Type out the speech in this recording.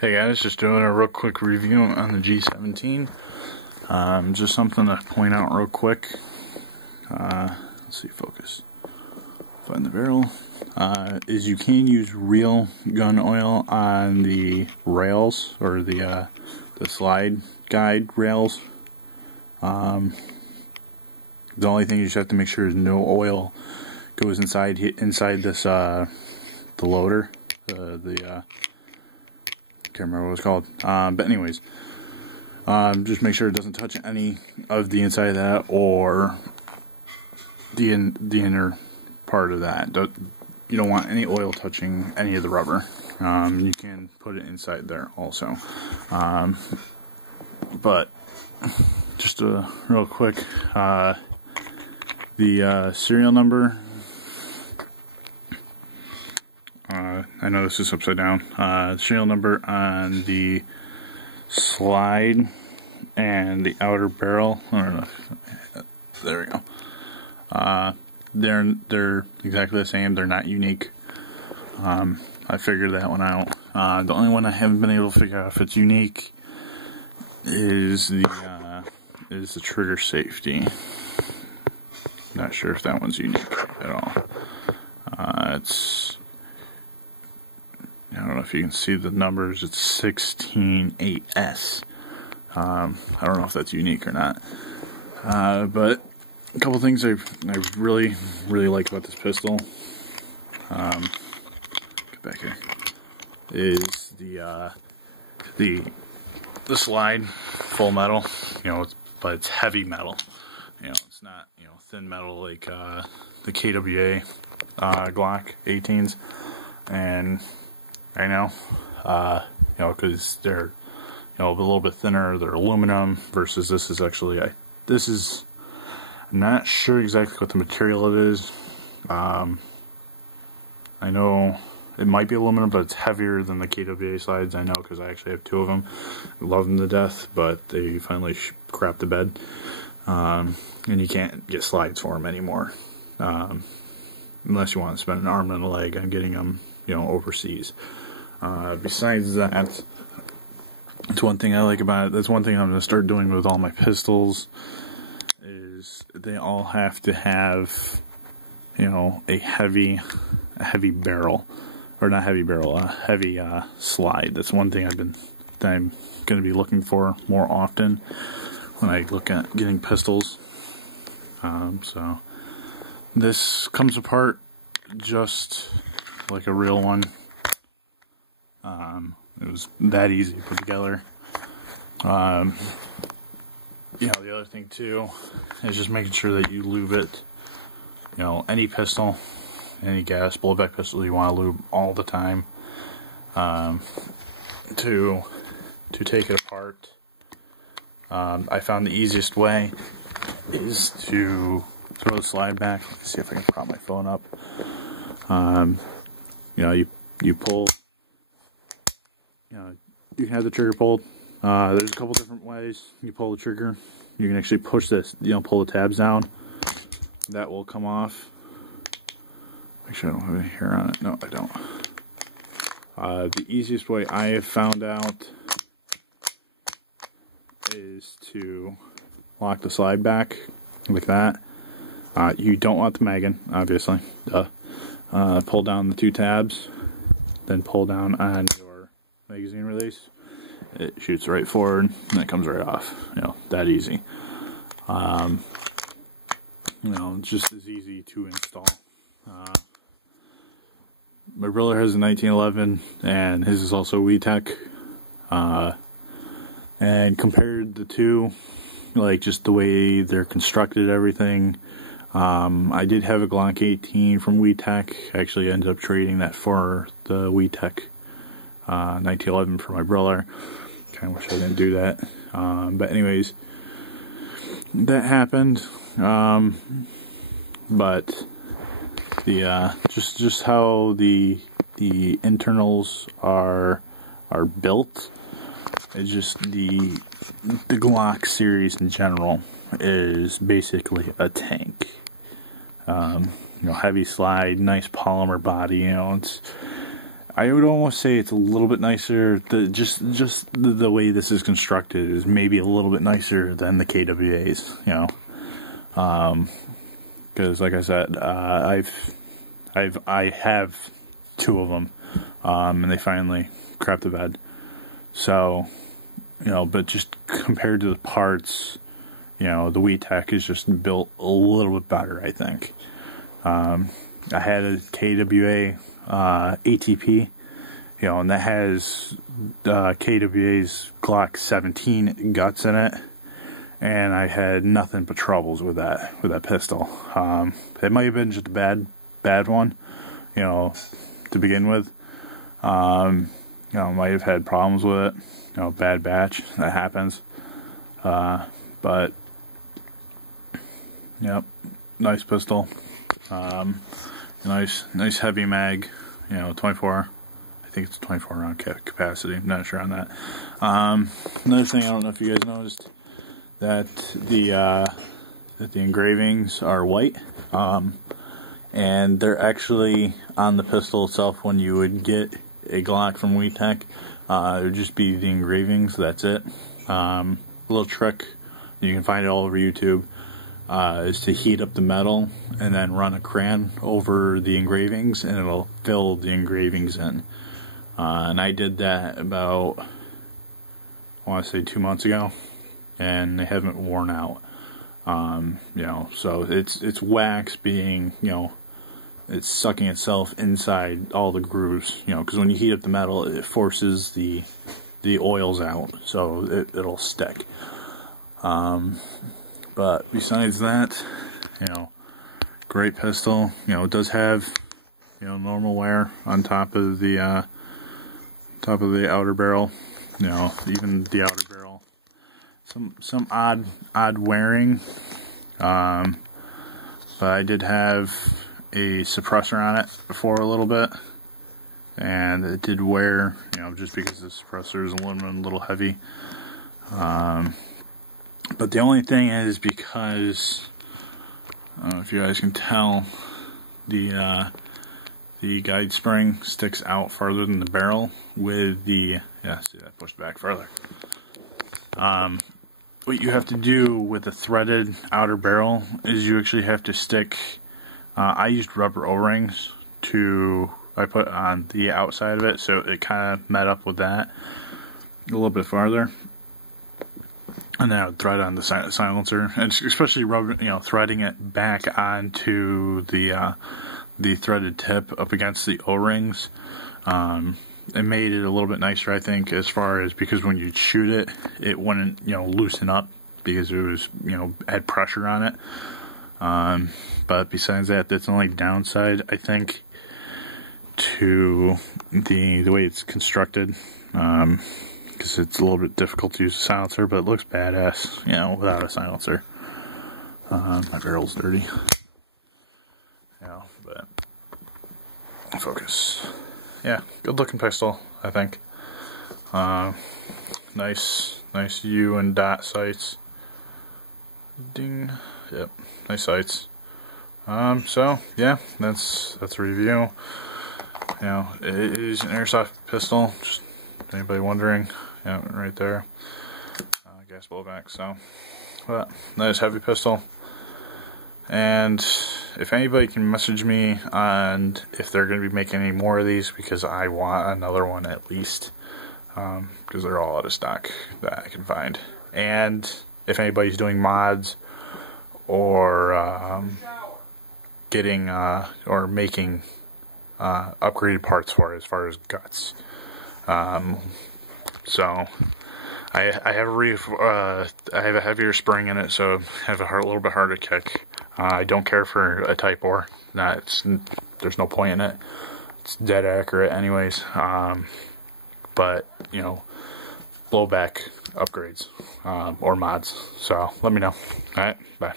Hey guys, just doing a real quick review on the G17. Just something to point out real quick. Let's see, focus. Find the barrel. Is you can use real gun oil on the rails or the slide guide rails. The only thing you just have to make sure is no oil goes inside this the loader. Can't remember what it's called. But anyways, just make sure it doesn't touch any of the inside of that or the inner part of that. You don't want any oil touching any of the rubber. You can put it inside there also. But just real quick, the serial number. I know this is upside down. Serial number on the slide and the outer barrel. I don't know. There we go. They're exactly the same. They're not unique. I figured that one out. The only one I haven't been able to figure out if it's unique is the trigger safety. Not sure if that one's unique at all. I don't know if you can see the numbers. It's 168S. I don't know if that's unique or not. But a couple things I really like about this pistol. Get back here. Is the slide full metal? But it's heavy metal. It's not thin metal like the KWA Glock 18s. And I know, because they're, a little bit thinner. They're aluminum versus this is actually, I'm not sure exactly what the material it is. I know it might be aluminum, but it's heavier than the KWA slides. I know because I actually have two of them. I love them to death, but they finally crapped the bed, and you can't get slides for them anymore, unless you want to spend an arm and a leg on getting them, overseas. Besides that, that's one thing I like about it. That's one thing I'm going to start doing with all my pistols, is they all have to have, a heavy barrel, or not heavy barrel, a heavy slide. That's one thing I'm going to be looking for more often when I look at getting pistols. So this comes apart just like a real one. It was that easy to put together. The other thing too is just making sure that you lube it. Any pistol, any gas blowback pistol, you want to lube all the time. To take it apart, I found the easiest way is to throw the slide back. Let's see if I can prop my phone up. You pull. You can have the trigger pulled. There's a couple different ways you pull the trigger. You can actually push this, pull the tabs down. That will come off. Actually, I don't have any hair on it. No, I don't. The easiest way I have found out is to lock the slide back like that. You don't want the mag in, obviously. Pull down the two tabs, then pull down on your magazine release. It shoots right forward and it comes right off. That easy. Just as easy to install. My brother has a 1911 and his is also WeTech. And compared the two, like just the way they're constructed, everything. I did have a Glock 18 from WeTech. Actually, I ended up trading that for the WeTech 1911 for my brother. Kind of wish I didn't do that. But anyways, that happened. But the just how the internals are built. It's just the Glock series in general is basically a tank. Heavy slide, nice polymer body. I would almost say it's a little bit nicer. Just the way this is constructed is maybe a little bit nicer than the KWAs, you know. Because like I said, I have two of them, and they finally crapped the bed. So, you know, but just compared to the parts, you know, the WeTech is just built a little bit better, I think. I had a KWA ATP, you know, and that has KWA's Glock 17 guts in it, and I had nothing but troubles with that pistol. It might have been just a bad one, you know, to begin with. You know, might have had problems with it, you know, bad batch, that happens. But, yep, nice pistol. Nice heavy mag, you know, 24. I think it's 24 round capacity. I'm not sure on that. Another thing, I don't know if you guys noticed that the engravings are white, and they're actually on the pistol itself. When you would get a Glock from WeTech, it would just be the engravings. That's it. A little trick, you can find it all over YouTube. Is to heat up the metal and then run a crayon over the engravings, and it'll fill the engravings in. And I did that about, I want to say 2 months ago, and they haven't worn out. You know, so it's wax being, you know, it's sucking itself inside all the grooves, you know, because when you heat up the metal, it forces the oils out, so it'll stick. But besides that, you know, great pistol. You know, it does have, you know, normal wear on top of the outer barrel. You know, even the outer barrel, some odd wearing. But I did have a suppressor on it for a little bit, and it did wear, you know, just because the suppressor is aluminum, a little heavy. But the only thing is, because I don't know if you guys can tell, the guide spring sticks out farther than the barrel with the, yeah, see, that pushed back further. What you have to do with the threaded outer barrel is you actually have to stick, I used rubber O-rings I put on the outside of it, so it kind of met up with that a little bit farther. And then I would thread on the silencer, and especially threading it back onto the threaded tip up against the O-rings. It made it a little bit nicer, I think, as far as, because when you shoot it, it wouldn't, you know, loosen up because it was, you know, had pressure on it. But besides that, that's the only downside, I think, to the way it's constructed. Because it's a little bit difficult to use a silencer, but it looks badass, you know, without a silencer. My barrel's dirty. You know, but focus. Yeah, good looking pistol, I think. Nice U and dot sights. Ding. Yep, nice sights. So yeah, that's a review. You know, it is an airsoft pistol. Just anybody wondering? Yeah, right there. Gas blowback. So, but nice heavy pistol. And if anybody can message me on if they're going to be making any more of these, because I want another one at least, because they're all out of stock that I can find. And if anybody's doing mods or getting or making upgraded parts for it, as far as guts. So I have a heavier spring in it, so I have a little bit harder kick. I don't care for a Type R. There's no point in it. It's dead accurate anyways. But, you know, blowback upgrades or mods. So let me know. Alright, bye.